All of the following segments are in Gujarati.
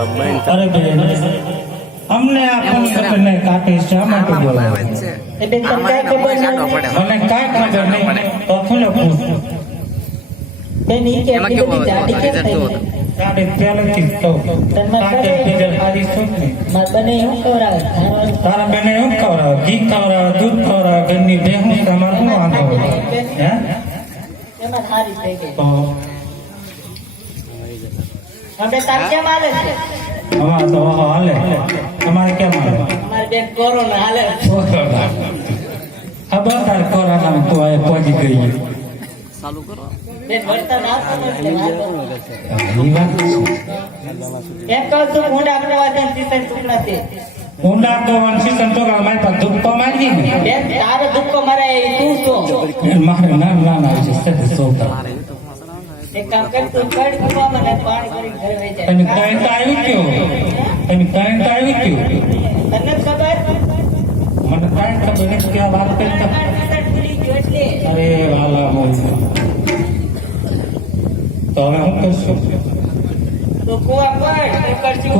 અરે બેન અમને આ ફોન કરીને કાપી શા માટે બોલાવે? એ બેન તમને કાંઈ ખબર નથી? મને કાંઈ ખબર નહીં. તો થોડો પૂછ? બેન, ઈ કે એમાં કેવું આવે? જાડી કેમ થઈ ગઈ? તારે પહેલેથી નહીં માર બને તારા ઘી ખવડાવે દૂધ ખવડાવે ઘરની ભેહું તમારે શું વાંધો? હે? એમાં સારી થઈ ગઈ. હવે તાર કેમ હાલે છે અમાર તો ઓહો હાલે તમારે કેમ હાલે અમારી બેન કોરોના હાલે ખબર તાર કોરોના તો આ પહોંચી ગઈ ચાલુ કરો બેન વળતર આપો ને. એ. એમ કહું છું ઊંડા પ્રવાસન સીસન ટુકડા છે ઊંડા તો વંશી સંતોષ મારી પર દુઃખ તો મારી ને બેન તારો દુઃખો મારે તું તો મારે નામ નામ આવી છે સદ સોતા એક કામ કર તું કડ કુવા મને પાણી ભરી ઘરે વહી જાય. તમે કઈ તો આવી ગયો. તમે કરંટ આવી ગયો. તને ખબર? મને કરંટ ખબર નથી કે આ વાત એટલે. અરે વાલા મોજ તો હવે હું કરશું? તું કુવા પડ તું કરશું?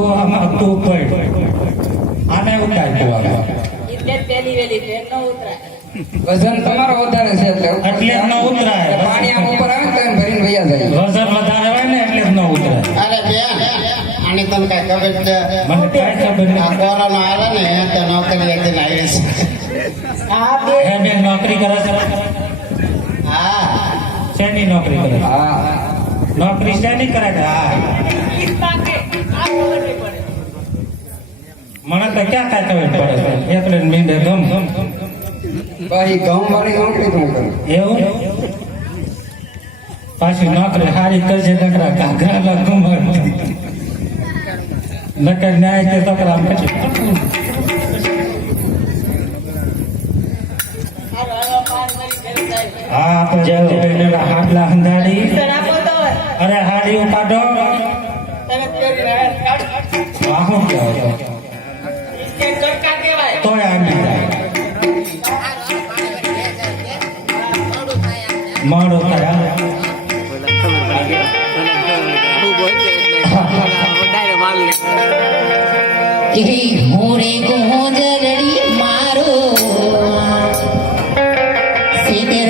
તું તું પડ. આને ઉતાર તું એટલે જ વેલી ફેર ન ઉતરાય. વજન તમારો વધારે છે એટલે. એટલે ન ઉતરાય. પાણી આવે ને તો એને ભરીને વયા જાય વજન વધારે હોય ને એટલે જ ન ઉતરાય અરે બેન આની તને કઈ ખબર છે? મને કઈ ખબર આ કોરોના આવ્યો ને એ તો નોકરી લેતી આવી છે. આ બે હે બેન નોકરી કરે છે? હા. શેની નોકરી કરે હા. નોકરી શેની કરે છે? હા. મને તો ક્યાં કાંઈ ખબર પડે એટલે મીંડે ગમ ગમ ભાઈ ઘઉં વાળી નોકરી પણ કરું? એવું? પાછી નોકરી હારી કરજે નકરા ઘાઘરા લખું નકર ન્યાય કે તકરા આમ પછી જાય હા જેવો પહેરેલા હાડલા હંધાડી તો અરે હાડીઓ કાઢો તમે પેલી રાત કાઢ આ શું કહેવાય કે ચટકા કહેવાય તોય આંબી જાય મોડો થાય છે એટલે ડાયરેક્ટ માર. સિતેરો